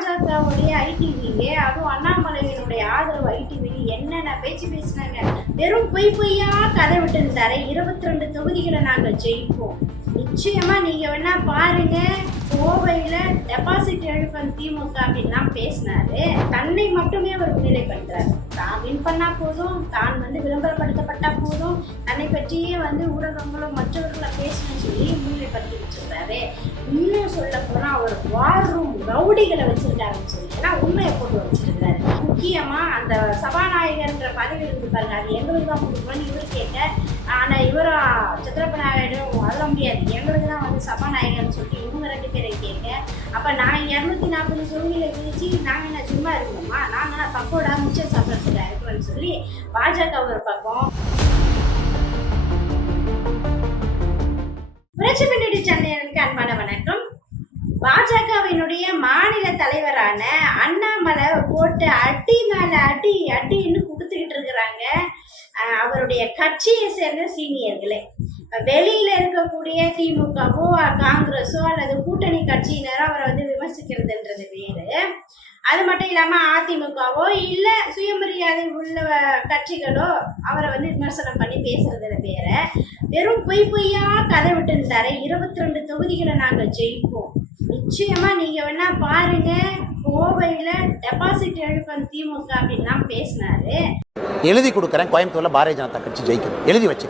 பாஜகவுடைய ஐடிவிங்க, அதுவும் அண்ணாமலையினுடைய ஆதரவு ஐடிவிங்க என்னென்ன பேச்சு பேசினாங்க. வெறும் பொய்யா கதை விட்டு இருந்தாரு. 22 தொகுதிகளை நாங்கள் ஜெயிப்போம், நிச்சயமா நீங்க வேணா பாருங்க, கோவையில டெபாசிட் எழுப்பன் திமுக அப்படின்லாம் பேசினாரு. தன்னை மட்டுமே அவர் முன்னிலை பண்றாரு. தான் வின் பண்ணா போதும், தான் விளம்பரப்படுத்தப்பட்டா போதும், தன்னை பற்றியே ஊடகங்களும் மற்றவர்களை பேசணும்னு சொல்லி முன்னிலைப்படுத்தி வச்சிருக்காரு. இன்னும் சொல்ல போனா அவர் வார் ரூம் ரவுடிகளை வச்சிருக்காருன்னு சொல்லி உண்மையை போட்டு வச்சிருக்காரு. முக்கியமா அந்த சபாநாயகர்ன்ற பதவி இருந்து பாருங்க, அது எங்களுக்கு தான் கொடுக்கணும்னு இவர் கேட்க, ஆனா இவரும் சந்திரபாபு நாயுடு அதெல்லாம் முடியாது, எங்களுக்கு தான் சபாநாயகர்னு சொல்லி இவங்க 2 பேரை கேட்க, அப்ப நான் 240 தொகுதியில பிரிச்சு நாங்க என்ன சும்மா இருக்கணுமா, நாங்க பக்கோடா மிச்சம் சாப்பிட்றதுல இருக்கிறோன்னு சொல்லி பாஜக ஒரு பக்கம். புரட்சி பின்னணி சேனலுக்கு அன்பான வணக்கம். பாஜகவினுடைய மாநில தலைவரான அண்ணாமலை போட்டு அடி மேல அடி அடின்னு கொடுத்துக்கிட்டு இருக்கிறாங்க அவருடைய கட்சியை சேர்ந்த சீனியர்களே. வெளியில இருக்கக்கூடிய திமுகவோ காங்கிரஸோ அல்லது கூட்டணி கட்சியினரோ அவரை விமர்சிக்கிறதுன்றது வேறு. அது மட்டும் இல்லாம அதிமுகவோ இல்ல சுயமரியாதை உள்ள கட்சிகளோ அவரை விமர்சனம் பண்ணி பேசுறதுல வேற. வெறும் பொய்யா கதை விட்டு இருந்தாரு. 22 தொகுதிகளை நாங்கள் ஜெயிப்போம், நிச்சயமா நீங்க வேணா பாருங்க, கோவையில டெபாசிட் எழுப்பன் திமுக அப்படின்லாம் பேசினாரு. எழுதி கொடுக்குறேன், கோயம்புத்தூர்ல பாரதிய ஜனதா கட்சி ஜெயிக்கும், எழுதி வச்சு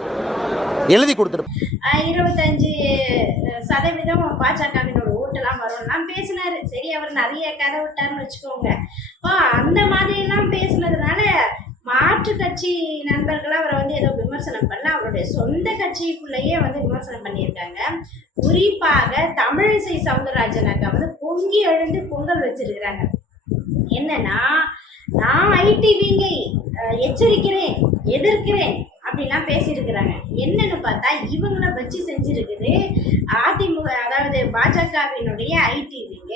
எழுதி கொடுத்துரு. 25% பாஜகவினோட ஓட்டெல்லாம் வரும்லாம் பேசினாரு. சரி, அவர் நிறைய கதை விட்டாருன்னு வச்சுக்கோங்க. அந்த மாதிரி எல்லாம் பேசுனதுனால மாற்று கட்சி நண்பர்களாக அவரை ஏதோ விமர்சனம் பண்ண, அவருடைய சொந்த கட்சிக்குள்ளேயே விமர்சனம் பண்ணியிருக்காங்க. குறிப்பாக தமிழிசை சவுந்தரராஜன் அக்கா பொங்கி எழுந்து பொங்கல் வச்சிருக்கிறாங்க. என்னன்னா, நான் ஐடிவிங்கை எச்சரிக்கிறேன், எதிர்க்கிறேன் அப்படிலாம் பேசியிருக்கிறாங்க. என்னன்னு பார்த்தா இவங்களை வச்சு செஞ்சிருக்குது அதிமுக, அதாவது பாஜகவினுடைய ஐடிவிங்க.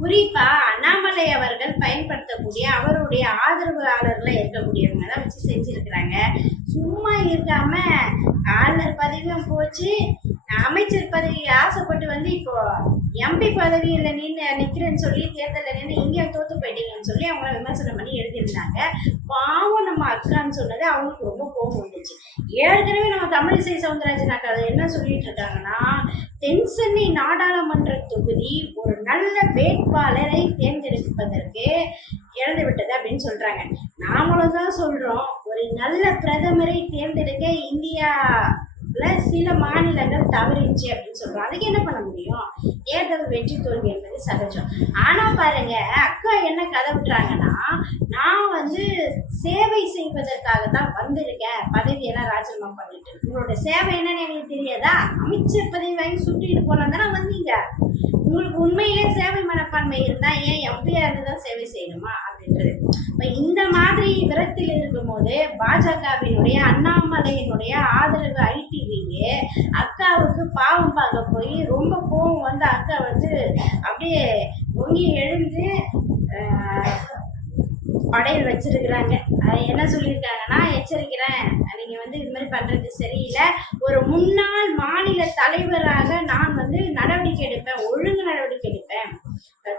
குறிப்பா அண்ணாமலை அவர்கள் பயன்படுத்தக்கூடிய அவருடைய ஆதரவாளர்களை இருக்கக்கூடியவங்க தான் வச்சு செஞ்சிருக்கிறாங்க. சும்மா இருக்காம ஆளுநர் பதவியும் போச்சு, அமைச்சர் பதவி ஆசைப்பட்டு இப்போ எம்பி பதவியில் நிற்கிறேன்னு சொல்லி தேர்தலில் நின்று இங்கேயும் தோத்து போயிட்டீங்கன்னு சொல்லி அவங்கள விமர்சனம் பண்ணி எழுதியிருந்தாங்க. பாவம் நம்ம அக்கான்னு சொன்னது அவங்களுக்கு ரொம்ப கோபம் வந்துச்சு. ஏற்கனவே நம்ம தமிழிசை சவுந்தரராஜன் அக்கா என்ன சொல்லிட்டு இருக்காங்கன்னா, தென்சென்னை நாடாளுமன்ற தொகுதி ஒரு நல்ல வேட்பாளரை தேர்ந்தெடுப்பதற்கு எழுதிவிட்டது அப்படின்னு சொல்றாங்க. நாமளும் தான் சொல்றோம், ஒரு நல்ல பிரதமரை தேர்ந்தெடுக்க இந்தியா சில மாநிலங்கள் தவறிச்சு அப்படின்னு சொல்றோம். அதுக்கு என்ன பண்ண முடியும்? தேர்தல் வெற்றி தோல்வி என்பது சகஜம். ஆனா பாருங்க, அக்கா என்ன கதை விட்டுறாங்கன்னா, நான் சேவை செய்வதற்காக தான் வந்திருக்கேன், பதவியெல்லாம் ராஜினாமா பண்ணிட்டு. உங்களோட சேவை என்னன்னு எனக்கு தெரியாதா? அமைச்சர் பதவி வாங்கி சுட்டிட்டு போனா தானே வந்தீங்க. உங்களுக்கு உண்மையிலே சேவை மனப்பான்மை இருந்தா ஏன் எம்பியா இருந்துதான் சேவை செய்யணுமா அப்படின்றது. இந்த மாதிரி விரத்தில் இருக்கும் போது பாஜகவினுடைய அண்ணாமலையினுடைய ஆதரவு ஐடிவிங்க அக்காவுக்கு பாவம் பார்க்க போய் ரொம்ப கோவம் அக்கா அப்படியே பொங்கி எழுந்து படையில் வச்சிருக்கிறாங்க. என்ன சொல்லியிருக்காங்கன்னா, எச்சரிக்கிறேன், நீங்க இது மாதிரி பண்றது சரியில்லை. ஒரு முன்னாள் மாநில தலைவராக நான் நடவடிக்கை எடுப்பேன், ஒழுங்கு நடவடிக்கை எடுப்பேன்.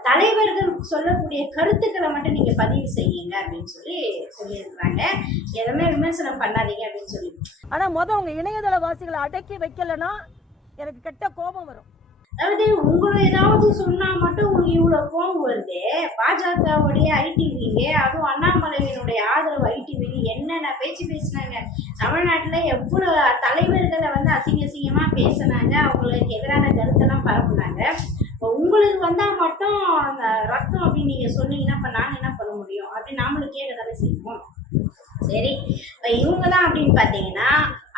தலைவர்கள் சொல்லக்கூடிய கருத்துக்களை மட்டும் நீங்க பதிவு செய்யுங்க அப்படின்னு சொல்லியிருக்கிறாங்க. எதுவுமே விமர்சனம் பண்ணாதீங்க அப்படின்னு சொல்லி. ஆனா உங்க இணையதள வாசிகளை அடக்கி வைக்கலன்னா எனக்கு கெட்ட கோபம் வரும். அதாவது உங்களை ஏதாவது சொன்னா மட்டும் உங்களுக்கு இவ்வளவு கோபம் வருது. பாஜகவுடைய ஐடிவிங்க, அதுவும் அண்ணாமலையினுடைய ஆதரவு ஐடிவிங்க என்னென்ன பேச்சு பேசினாங்க. தமிழ்நாட்டுல எவ்வளவு தலைவர்களை அசிங்கமா பேசினாங்க, அவங்களுக்கு எதிரான கருத்தெல்லாம் பரப்புனாங்க. உங்களுக்கு வந்தா மட்டும் அந்த ரத்தம் அப்படின்னு நீங்க சொன்னீங்கன்னா இப்ப நாங்க என்ன பண்ண முடியும் அப்படின்னு நாமளும் கேட்க தானே செய்வோம். சரி, இவங்க தான் அப்படின்னு பார்த்தீங்கன்னா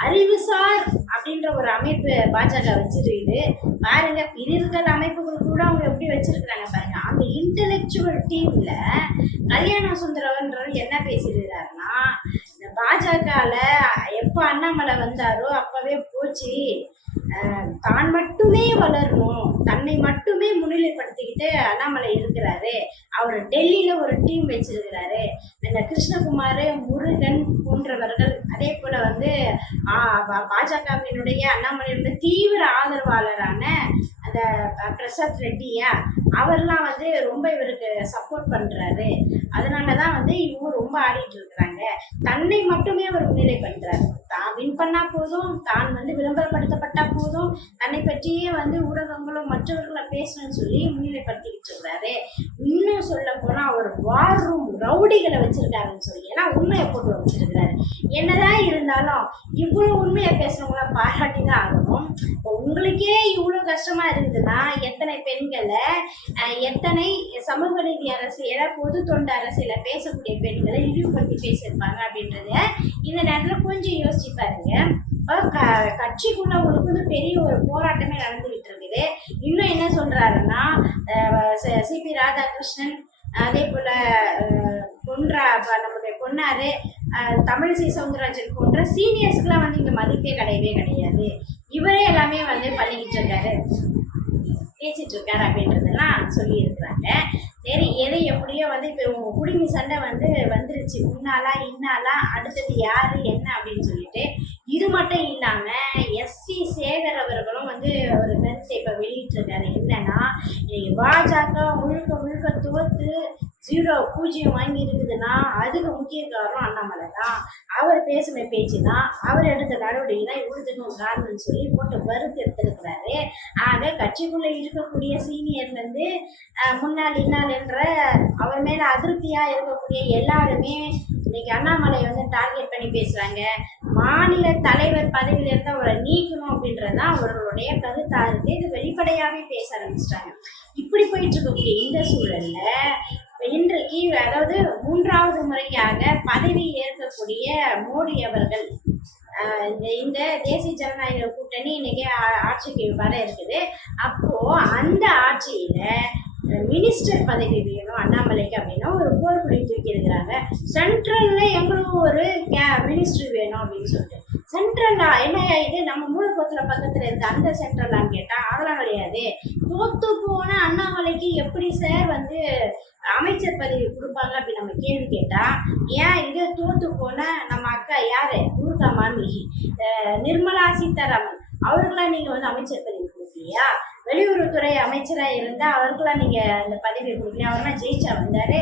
அறிவுசார் அப்படின்ற ஒரு அமைப்பு பாஜக வச்சிருக்குது பாருங்க. பிரிவுகள் அமைப்புகள் கூட அவங்க எப்படி வச்சிருக்கிறாங்க பாருங்க. அந்த இன்டெலெக்சுவல் டீம்ல கல்யாண சுந்தரவன்றவர் என்ன பேசியிருக்கிறாருன்னா, இந்த பாஜகல எப்போ அண்ணாமலை வந்தாரோ அப்பவே போச்சு, தான் மட்டுமே வளரணும், தன்னை மட்டுமே முன்னிலைப்படுத்திக்கிட்டு அண்ணாமலை இருக்கிறாரு. அவர் டெல்லியில ஒரு டீம் வச்சிருக்கிறாரு. இந்த கிருஷ்ணகுமார், முருகன் போன்றவர்கள், அதே போல பாஜகவினுடைய அண்ணாமலையோட தீவிர ஆதரவாளரான அந்த பிரசாத் ரெட்டியா அவர்லாம் வந்து ரொம்ப இவருக்கு சப்போர்ட் பண்றாரு. அதனாலதான் வந்து இவங்க ரொம்ப ஆடிட்டு இருக்கிறாங்க. தன்னை மட்டுமே அவர் முன்னிலை பண்றாரு. தான் வின் பண்ணா போதும், தான் வந்து விளம்பரப்படுத்தப்பட்டா போதும், தன்னை பற்றியே வந்து ஊடகங்களும் மற்றவர்களை பேசணும்னு சொல்லி முன்னிலைப்படுத்திக்கிட்டு இருக்கிறாரு. இன்னும் சொல்ல போனா அவர் வார் ரூம் ரவுடிகளை வச்சிருக்காருன்னு சொல்லி, ஏன்னா உண்மையை போட்டு வச்சிருக்கிறாரு. என்னதான் இருந்தாலும் இவ்வளவு உண்மையை பேசுறவங்கள பாராட்டி தான் ஆகணும். உங்களுக்கே இவ்வளவு கஷ்டமா இருக்குதுன்னா எத்தனை பெண்களை, எத்தனை சமூக நீதி அரசியல, பொது தொண்டு அரசியல பேசக்கூடிய பெண்களை இழிவுபடுத்தி பேசியிருப்பாங்க அப்படின்றத இந்த நேரத்தில் கொஞ்சம் யோசிச்சு பாருங்க. கட்சிக்குள்ள உங்களுக்கு வந்து பெரிய ஒரு போராட்டமே நடந்துகிட்டு இருக்குது. இன்னும் என்ன சொல்றாருன்னா, சிபி ராதாகிருஷ்ணன், அதே போல நம்மளுடைய பொன்னாரு, தமிழிசை சவுந்தரராஜன் போன்ற சீனியர்ஸ்க்குலாம் வந்து இங்க மதிப்பே கிடையவே கிடையாது. இவரே எல்லாமே வந்து பண்ணிக்கிட்டு இருக்காரு, பேசிட்டு இருக்காரு அப்படின்றதெல்லாம் சொல்லி இருக்கிறாங்க. சரி, எது எப்படியோ வந்து இப்போ உங்க குடிமி சண்டை வந்து வந்துருச்சு. முன்னாலா இன்னாலா அடுத்தது யாரு என்ன அப்படின்னு சொல்லிட்டு. இது மட்டும் இல்லாம எஸ்வி சேகர் அவர்களும் வந்து ஒரு கருத்தை இப்ப வெளியிட்டிருக்காரு. என்னன்னா, பாஜக முழுக்க முழுக்க தோத்து 0 வாங்கி இருக்குதுன்னா அதுக்கு முக்கிய காரணம் அண்ணாமலை தான். அவர் பேசின பேச்சு தான், அவர் எடுத்த நடவடிக்கை தான் இவ்வளவுக்கும் காரணம்னு சொல்லி போட்டு வறுத்து எடுத்திருக்கிறாரு. ஆக கட்சிக்குள்ள இருக்கக்கூடிய சீனியர்ல இருந்து முன்னாள் இன்னாள் என்ற அவர் மேல அதிருப்தியா இருக்கக்கூடிய எல்லாருமே இன்னைக்கு அண்ணாமலை வந்து டார்கெட் பண்ணி பேசுறாங்க. மாநில தலைவர் பதவியில இருந்து அவரை நீக்கணும் அப்படின்றதான் அவர்களுடைய கருத்தா இருக்கு. இது வெளிப்படையாவே பேச ஆரம்பிச்சிட்டாங்க. இப்படி போயிட்டு இருக்கக்கூடிய இந்த சூழல்ல இன்றைக்கு, அதாவது 3வது முறையாக பதவி ஏற்கக்கூடிய மோடி அவர்கள், இந்த தேசிய ஜனநாயக கூட்டணி இன்னைக்கு ஆட்சிக்கு வர இருக்குது. அப்போ அந்த ஆட்சியில மினிஸ்டர் பதவி வேணும் அண்ணாமலைக்கு அப்படின்னா ஒரு போர்க்குடி தூக்கி இருக்கிறாங்க. சென்ட்ரல்ல எங்களுக்கு ஒரு மினிஸ்டர் வேணும் அப்படின்னு சொல்லிட்டு. சென்ட்ரலா என்னையா இது, நம்ம மூலக்கோத்துல பக்கத்துல இருக்க அந்த சென்ட்ரலான்னு கேட்டா அதெல்லாம் கிடையாது. தோத்து போன அண்ணாமலைக்கு எப்படி சார் வந்து அமைச்சர் பதவி கொடுப்பாங்க அப்படின்னு நம்ம கேள்வி கேட்டா, ஏன் இது தோத்து போன நம்ம அக்கா யாரு, ஊர்கா மாமி நிர்மலா சீதாராமன் அவர்களாம் நீங்க வந்து அமைச்சர் பதவி கொடுக்கலையா? வெளியுறவுத்துறை அமைச்சராக இருந்தால் அவருக்கெல்லாம் நீங்கள் அந்த பதவியை கொடுக்கலையா? அவர்லாம் ஜெயிச்சா வந்தாரு.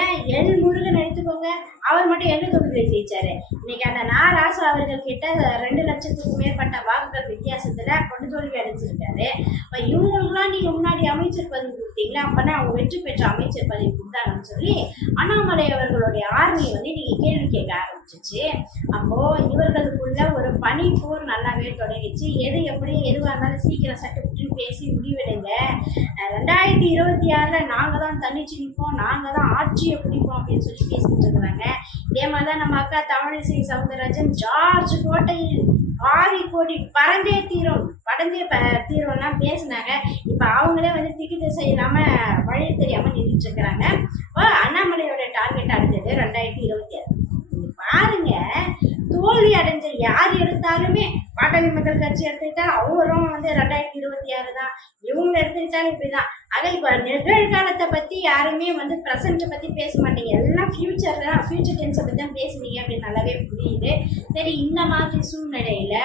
ஏன் எல் முருகன் எடுத்துக்கோங்க, அவர் மட்டும் எந்த தொகுதியில் ஜெயிச்சாரு? இன்னைக்கு அந்த ராசா அவர்கள் கிட்ட 2 லட்சத்துக்கும் மேற்பட்ட வாக்குகள் வித்தியாசத்துல கொண்டு தோல்வி அடைஞ்சிருக்காரு. இப்ப இவங்களுக்குலாம் நீங்க முன்னாடி அமைச்சர் பதவி கொடுத்தீங்களா, அப்பனா அவங்க வெற்றி பெற்ற அமைச்சர் பதவி கொடுத்தாங்கன்னு சொல்லி அண்ணாமலை அவர்களுடைய ஆர்மி வந்து நீங்க கேள்வி கேட்க ஆரம்பிச்சிச்சு. அப்போ இவர்களுக்குள்ள ஒரு பனி போர் நல்லாவே தொடங்கிச்சு. எதுவாக இருந்தாலும் சீக்கிரம் சட்டப்பட்டு பேசி முடிவெடுங்க. 2026 நாங்க தான் தனிச்சு நிற்போம், நாங்க தான் ஆட்சியை பிடிப்போம் அப்படின்னு சொல்லி பேசிட்டு இருக்கிறாங்க. இதே மாதிரிதான் நம்ம அக்கா தமிழிசை சவுந்தரராஜன் ஜார்ஜ் கோட்டையில் 6 கோடி பறந்தே தீரோம்லாம் பேசினாங்க. இப்ப அவங்களே வந்து திக்கு திசை இல்லாம வழி தெரியாம நின்றுட்டு இருக்கிறாங்க. அண்ணாமலையோட டார்கெட் அடுத்தது 2026. பாருங்க, தோல்வி அடைஞ்ச யார் எடுத்தாலுமே, பாட்டாளி மக்கள் கட்சி எடுத்துக்கிட்டா அவரும் வந்து 2026 தான், இவங்க எடுத்துக்கிட்டாலும் இப்படிதான். ஆக இப்ப நிகழ்காலத்தை பத்தி யாருமே வந்து பிரசன்ட் பத்தி பேச மாட்டீங்க, எல்லாம் ஃபியூச்சர் டென்ஸை பத்தி தான் பேசுனீங்க அப்படின்னு நல்லாவே புரியுது. சரி, இந்த மாதிரி சூழ்நிலையில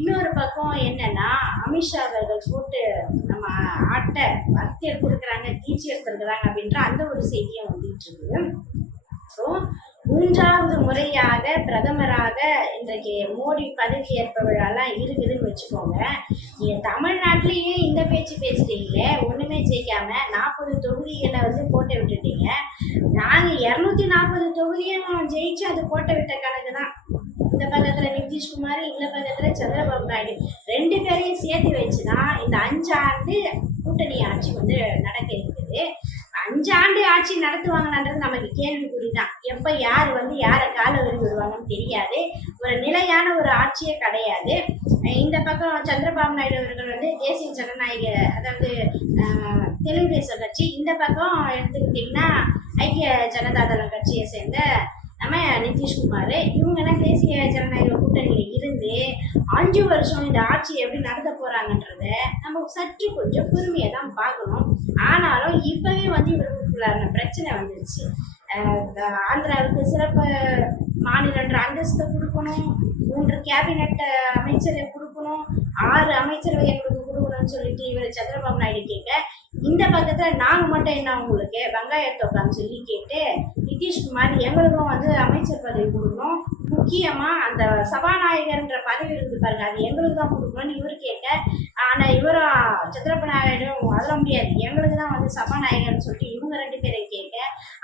இன்னொரு பக்கம் என்னன்னா, அமித்ஷா அவர்கள் போட்டு நம்ம ஆட்டை அத்தியர் கொடுக்குறாங்க, தீச்சி எடுத்துருக்குறாங்க அப்படின்ற அந்த ஒரு செய்தியும் வந்துட்டு இருக்குது. ஸோ 3வது முறையாக பிரதமராக இன்றைக்கு மோடி பதவியேற்ப விழாலாம் இருக்குதுன்னு வச்சுக்கோங்க. நீங்க தமிழ்நாட்டிலேயே இந்த பேச்சு பேசுறீங்களே, ஒண்ணுமே ஜெயிக்காம 40 தொகுதிகளை வந்து கோட்டை விட்டுட்டீங்க. நாங்க 240 தொகுதியும் ஜெயிச்சு அது கோட்டை விட்ட கணக்கு தான். இந்த பக்கத்துல நிதிஷ்குமார், இந்த பக்கத்துல சந்திரபாபு நாயுடு, 2 பேரையும் சேர்த்து வச்சுதான் இந்த 5 ஆண்டு கூட்டணி ஆட்சி வந்து நடக்க இருக்குது. 5 ஆண்டு ஆட்சி நடத்துவாங்கன்றது நமக்கு கேள்விக்குறிதான். எப்ப யார் வந்து யாரை கால வரி விடுவாங்கன்னு தெரியாது. ஒரு நிலையான ஒரு ஆட்சியே கிடையாது. இந்த பக்கம் சந்திரபாபு நாயுடு அவர்கள் வந்து தேசிய ஜனநாயக, அதாவது தெலுங்கு தேச கட்சி, இந்த பக்கம் எடுத்துக்கிட்டிங்கன்னா ஐக்கிய ஜனதா தளம் கட்சியை சேர்ந்த நம்ம நிதிஷ்குமார், இவங்கெல்லாம் தேசிய ஜனநாயக கூட்டணியில் இருந்து 5 வருஷம் இந்த ஆட்சியை எப்படி நடத்த போறாங்கன்றத நம்ம சற்று கொஞ்சம் பொறுமையை தான் பார்க்கணும். ஆனாலும் இப்பவே வந்து இவர்களுக்குள்ளான பிரச்சனை வந்துருச்சு. ஆந்திராவுக்கு சிறப்பு மாநிலன்ற அந்தஸ்தை கொடுக்கணும், 3 கேபினட் அமைச்சரை கொடுக்கணும், 6 அமைச்சரவை எங்களுக்கு கொடுக்கணும் கொடுக்கணும்னு சொல்லிட்டு இவர் சந்திரபாபு நாயுடு கேட்க, இந்த பக்கத்துல நாங்க மட்டும் என்ன உங்களுக்கு வெங்காயத்தொக்கான்னு சொல்லி கேட்டு நிதிஷ்குமார் எங்களுக்கும் வந்து அமைச்சர் பதவி கொடுக்கணும், முக்கியமா அந்த சபாநாயகர்ன்ற பதவி இருக்குது பாருங்க அது எங்களுக்கு தான் கொடுக்கணும்னு இவர் கேட்க, ஆனா இவரும் சந்திரபாபு நாயுடு அதெல்லாம் முடியாது எங்களுக்கு தான் வந்து சபாநாயகர்னு சொல்லிட்டு இவங்க 2 பேரை கேட்க,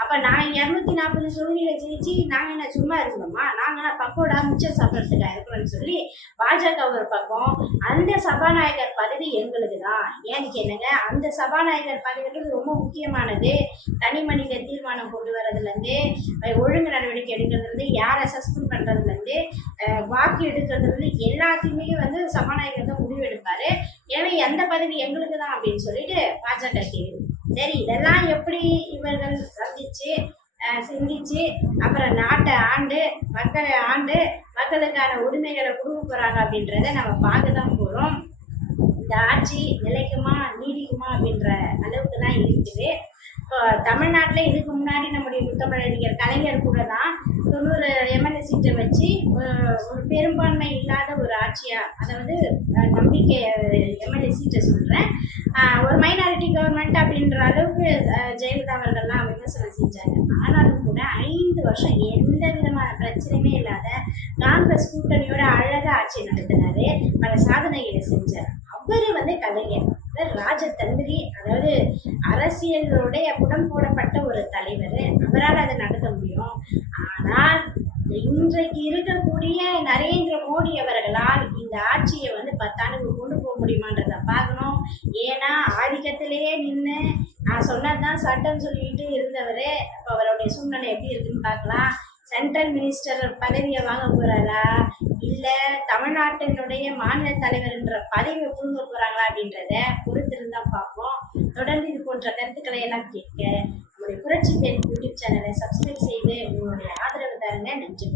அப்ப நான் 240 தொகுதியில ஜெயிச்சு நாங்க என்ன சும்மா இருக்கணுமா, நாங்க பக்கோடா மிச்சம் சாப்பிட்றதுக்காக இருக்கணும்னு சொல்லி பாஜக ஒரு பக்கம், அந்த சபாநாயகர் பதவி எங்களுக்கு தான். ஏன்னு கேளுங்க, அந்த சபாநாயகர் பதவின்றது ரொம்ப முக்கியமானது. தனி மனித தீர்மானம் கொண்டு வரதுலேருந்து, ஒழுங்கு நடவடிக்கை எடுக்கிறதுலேருந்து, யாரை சஸ்பெண்ட் பண்ணுறதுலேருந்து, வாக்கு எடுக்கிறதுலேருந்து எல்லாத்தையுமே வந்து சபாநாயகர் தான் முடிவு எடுப்பாரு. எனவே எந்த பதவி எங்களுக்கு தான் அப்படின்னு சொல்லிட்டு பாஜக கேட்குது. சரி, இதெல்லாம் எப்படி இவர்கள் சிந்திச்சு அப்புறம் நாட்டை ஆண்டு மக்களை ஆண்டு மக்களுக்கான உரிமைகளை கொடுக்க போறாங்க அப்படின்றத நம்ம பார்க்க தான் போறோம். இந்த ஆட்சி நிலைக்குமா நீடிக்குமா அப்படின்ற அளவுக்கு தான் இருக்குது. இப்போ தமிழ்நாட்டில் இதுக்கு முன்னாடி நம்முடைய முத்தமிழ் நடிகர் கலைஞர் கூட தான் 90 எம்எல்ஏ சீட்டை வச்சு ஒரு பெரும்பான்மை இல்லாத ஒரு ஆட்சியா, அதாவது நம்பிக்கை எம்எல்ஏ சீட்டை சொல்கிறேன், ஒரு மைனாரிட்டி கவர்மெண்ட் அப்படின்ற அளவுக்கு ஜெயலலிதா அவர்கள்லாம் விமர்சனம் செஞ்சாங்க. ஆனாலும் கூட 5 வருஷம் எந்த விதமான பிரச்சனையுமே இல்லாத காங்கிரஸ் கூட்டணியோட அழகாக ஆட்சி நடத்தினாரு, பல சாதனைகளை செஞ்சார். அவரு வந்து கலைஞர் ராஜதந்திரி, அதாவது அரசியலுடைய புடம் போடப்பட்ட ஒரு தலைவர், அவரால் அதை நடத்த முடியும். ஆனால் இன்றைக்கு இருக்கக்கூடிய நரேந்திர மோடி அவர்களால் இந்த ஆட்சியை வந்து 10 ஆண்டுகள் கொண்டு போக முடியுமான்றத பார்க்கணும். ஏன்னா ஆதிக்கத்திலேயே நின்று நான் சொன்னதுதான் சட்டம் சொல்லிட்டு இருந்தவர், இப்போ அவருடைய சூழ்நிலை எப்படி இருக்குன்னு பார்க்கலாம். சென்ட்ரல் மினிஸ்டர் பதவியை வாங்க போறாரா, இல்லை தமிழ்நாட்டினுடைய மாநில தலைவர்ன்ற பதவியை புழுங்க போறாங்களா அப்படின்றத பொறுத்திருந்தா பார்ப்போம். தொடர்ந்து இது போன்ற கருத்துக்களை எல்லாம் கேட்க நம்முடைய புரட்சி பெண் யூடியூப் சேனலை சப்ஸ்கிரைப் செய்து உங்களுடைய ஆதரவு தாருங்க. நன்றி.